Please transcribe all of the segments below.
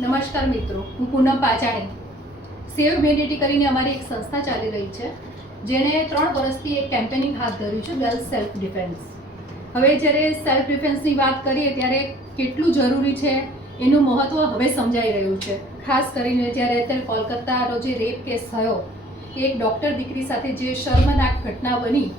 નમસ્કાર મિત્રો, હું પૂનમ પાચાણી. સેવ હ્યુમેનિટી કરીને અમારી એક સંસ્થા ચાલી રહી છે, જેણે 3 વર્ષથી એક કેમ્પેનિંગ હાથ ધર્યું છે, ગર્લ્સ સેલ્ફ ડિફેન્સ. હવે જ્યારે સેલ્ફ ડિફેન્સની વાત કરીએ ત્યારે કેટલું જરૂરી છે એનું મહત્ત્વ હવે સમજાઈ રહ્યું છે. ખાસ કરીને જ્યારે અત્યારે કોલકાતાનો જે રેપ કેસ થયો, એક ડૉક્ટર દીકરી સાથે જે શર્મનાક ઘટના બની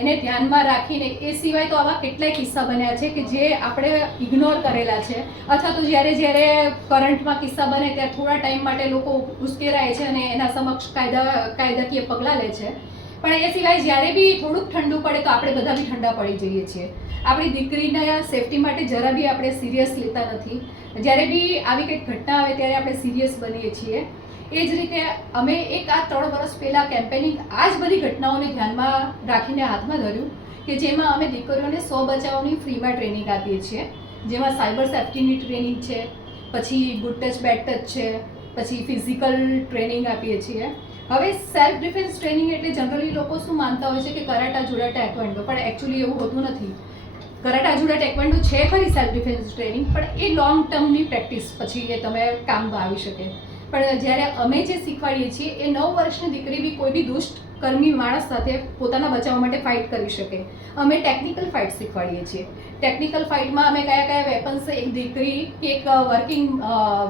એને ધ્યાનમાં રાખીને, એ સિવાય તો આવા કેટલાય કિસ્સા બન્યા છે કે જે આપણે ઇગ્નોર કરેલા છે, અથવા તો જ્યારે કરંટમાં કિસ્સા બને ત્યારે થોડા ટાઈમ માટે લોકો ઉશ્કેરાય છે અને એના સમક્ષ કાયદાકીય પગલાં લે છે. પણ એ સિવાય જ્યારે બી થોડુંક ઠંડુ પડે તો આપણે બધા બી ઠંડા પડી જઈએ છીએ. આપણી દીકરીના સેફટી માટે જરા બી આપણે સિરિયસ લેતા નથી. જ્યારે બી આવી કંઈક ઘટના આવે ત્યારે આપણે સિરિયસ બનીએ છીએ. એ જ રીતે અમે એક આ 3 વર્ષ પહેલાં કેમ્પેનિંગ આ જ બધી ઘટનાઓને ધ્યાનમાં રાખીને હાથમાં ધર્યું કે જેમાં અમે દીકરીઓને 100 બચાવની ફ્રીમાં ટ્રેનિંગ આપીએ છીએ. જેમાં સાયબર સેફ્ટીની ટ્રેનિંગ છે, પછી ગુડ ટચ બેડ ટચ છે, પછી ફિઝિકલ ટ્રેનિંગ આપીએ છીએ. હવે સેલ્ફ ડિફેન્સ ટ્રેનિંગ એટલે જનરલી લોકો શું માનતા હોય છે કે કરાટા જુડા ટેકવેન્ડો, પણ એકચ્યુઅલી એવું હોતું નથી. કરાટા જુડા ટેકવેન્ડો છે ખરી સેલ્ફ ડિફેન્સ ટ્રેનિંગ, પણ એ લોંગ ટર્મની પ્રેક્ટિસ પછી એ તમે કામમાં આવી શકે. પણ જ્યારે અમે જે શીખવાડીએ છીએ એ 9 વર્ષની દીકરી બી કોઈ બી દુષ્ટ કર્મી માણસ સાથે પોતાના બચાવ માટે ફાઇટ કરી શકે. અમે ટેકનિકલ ફાઇટ શીખવાડીએ છીએ. ટેકનિકલ ફાઇટમાં અમે કયા વેપન્સ એક દીકરી કે એક વર્કિંગ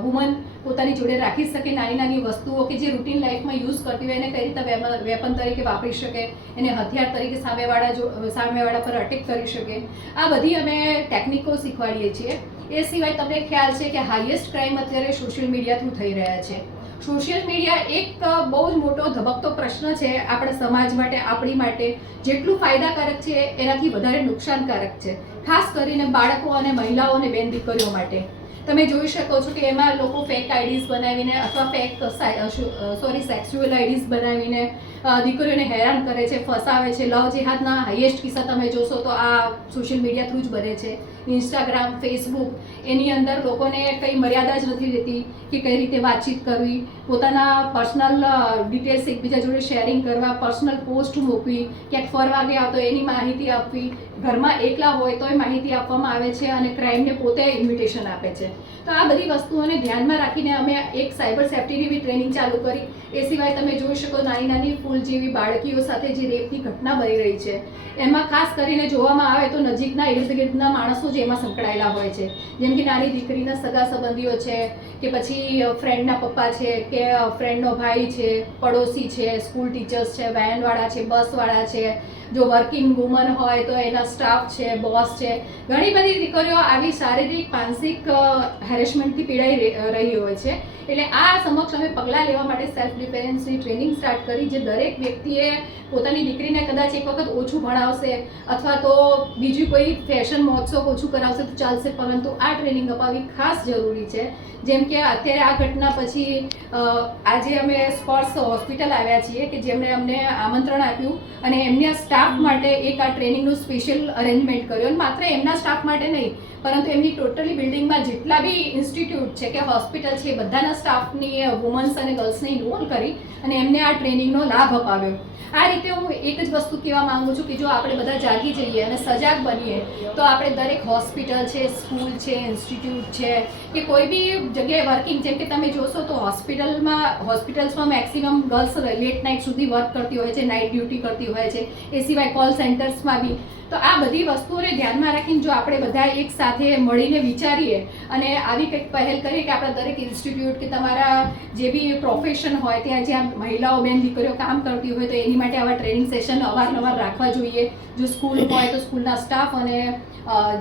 વુમન પોતાની જોડે રાખી શકે, નાની નાની વસ્તુઓ કે જે રૂટીન લાઈફમાં યુઝ કરતી હોય એને કઈ રીતે વેપન તરીકે વાપરી શકે, એને હથિયાર તરીકે સામેવાળા પર અટેક કરી શકે. આ બધી અમે ટેકનિકો શીખવાડીએ છીએ. એ સિવાય તમને ખ્યાલ છે કે હાઈએસ્ટ ક્રાઇમ અત્યારે સોશિયલ મીડિયા થ્રુ થઈ રહ્યા છે. સોશિયલ મીડિયા એક બહુ જ મોટો ધબકતો પ્રશ્ન છે આપણા સમાજ માટે, આપણી માટે. જેટલું ફાયદાકારક છે એનાથી વધારે નુકસાનકારક છે, ખાસ કરીને બાળકો અને મહિલાઓ અને બેન દીકરીઓ માટે. તમે જોઈ શકો છો કે એમાં લોકો ફેક આઈડીઝ બનાવીને અથવા સેક્સ્યુઅલ આઈડીઝ બનાવીને દીકરીઓને હેરાન કરે છે, ફસાવે છે. લવ જેહાદના હાઈએસ્ટ કિસ્સા તમે જોશો તો આ સોશિયલ મીડિયા થ્રુ જ બને છે. ઇન્સ્ટાગ્રામ, ફેસબુક, એની અંદર લોકોને કંઈ મર્યાદા જ નથી રહેતી કે કઈ રીતે વાતચીત કરવી, પોતાના પર્સનલ ડિટેલ્સ એકબીજા જોડે શેરિંગ કરવા, પર્સનલ પોસ્ટ મૂકવી, ક્યાંક ફરવા ગયા તો એની માહિતી આપવી, ઘરમાં એકલા હોય તોય માહિતી આપવામાં આવે છે અને ક્રાઇમને પોતે ઇન્વિટેશન આપે છે. તો આ બધી વસ્તુઓને ધ્યાનમાં રાખીને અમે એક સાયબર સેફ્ટીની બી ટ્રેનિંગ ચાલુ કરી. એ સિવાય તમે જોઈ શકો નાની નાની ફૂલ જેવી બાળકીઓ સાથે જે રેપની ઘટના બની રહી છે, એમાં ખાસ કરીને જોવામાં આવે તો નજીકના ઇર્દ ગિર્દના માણસો જ એમાં સંકળાયેલા હોય છે. જેમ કે નાની દીકરીના સગા સંબંધીઓ છે, કે પછી ફ્રેન્ડના પપ્પા છે, કે ફ્રેન્ડનો ભાઈ છે, પડોશી છે, સ્કૂલ ટીચર્સ છે, વેનવાળા છે, બસવાળા છે, જો વર્કિંગ વુમન હોય તો એના સ્ટાફ છે, બોસ છે. ઘણી બધી દીકરીઓ આવી શારીરિક માનસિક હેરેસમેન્ટથી પીડાઈ રહી હોય છે. એટલે આ સમક્ષ અમે પગલાં લેવા માટે સેલ્ફ ડિફેન્સની ટ્રેનિંગ સ્ટાર્ટ કરી, જે દરેક વ્યક્તિએ પોતાની દીકરીને કદાચ એક વખત ઓછું ભણાવશે અથવા તો બીજું કોઈ ફેશન મહોત્સવ ઓછું કરાવશે તો ચાલશે, પરંતુ આ ટ્રેનિંગ અપાવવી ખાસ જરૂરી છે. જેમ કે અત્યારે આ ઘટના પછી આજે અમે સ્પોર્ટ્સ હોસ્પિટલ આવ્યા છીએ કે જેમણે અમને આમંત્રણ આપ્યું અને એમના સ્ટાફ માટે એક આ ટ્રેનિંગનું સ્પેશિયલ અરેન્જમેન્ટ કર્યું. અને માત્ર એમના સ્ટાફ માટે નહીં, પરંતુ એમની ટોટલી બિલ્ડિંગમાં જેટલા બી ઇન્સ્ટિટ્યૂટ છે કે હોસ્પિટલ છે, બધાના સ્ટાફની વુમન્સ અને ગર્લ્સને ઇન્વોલ્વ કરી અને એમને આ ટ્રેનિંગનો લાભ અપાવ્યો. આ રીતે હું એક જ વસ્તુ કહેવા માંગુ છું કે જો આપણે બધા જાગી જઈએ અને સજાગ બનીએ તો આપણે દરેક હોસ્પિટલ છે, સ્કૂલ છે, ઇન્સ્ટિટ્યૂટ છે કે કોઈ બી જગ્યાએ વર્કિંગ, જેમ કે તમે જોશો તો હોસ્પિટલ્સમાં મેક્સિમમ ગર્લ્સ લેટ નાઇટ સુધી વર્ક કરતી હોય છે, નાઇટ ડ્યુટી કરતી હોય છે. એ સિવાય કોલ સેન્ટર્સમાં બી. તો આ બધી વસ્તુઓને ધ્યાનમાં રાખીને જો આપણે બધા એક સાથે મળીને વિચારીએ અને આવી કંઈક પહેલ કરીએ કે આપણા દરેક ઇન્સ્ટિટ્યૂટ કે તમારા જે બી પ્રોફેશન હોય ત્યાં જ્યાં મહિલાઓ બેન દીકરીઓ કામ કરતી હોય તો એની માટે આવા ટ્રેનિંગ સેશન અવારનવાર રાખવા જોઈએ. જો સ્કૂલ હોય તો સ્કૂલના સ્ટાફ અને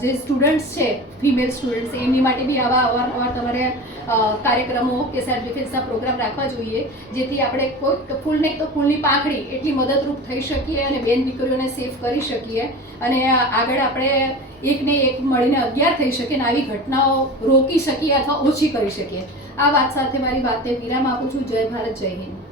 જે સ્ટુડન્ટ્સ છે, ફિમેલ સ્ટુડન્ટ્સ, એમની માટે બી આવા અવારનવાર તમારે કાર્યક્રમો કે સેલ્ફ ડિફેન્સના પ્રોગ્રામ રાખવા જોઈએ, જેથી આપણે કોઈ ફૂલ નહીં તો ફૂલની પાંખડી એટલી મદદરૂપ થઈ શકીએ અને બેન દીકરીઓને સેફ કરી શકીએ અને આગળ આપણે એકને એક મળીને 11 થઈ શકીએ અને આવી ઘટનાઓ રોકી શકીએ અથવા ઓછી કરી શકીએ. આ વાત સાથે મારી વાતને વિરામ આપું છું. જય ભારત, જય હિન્દ.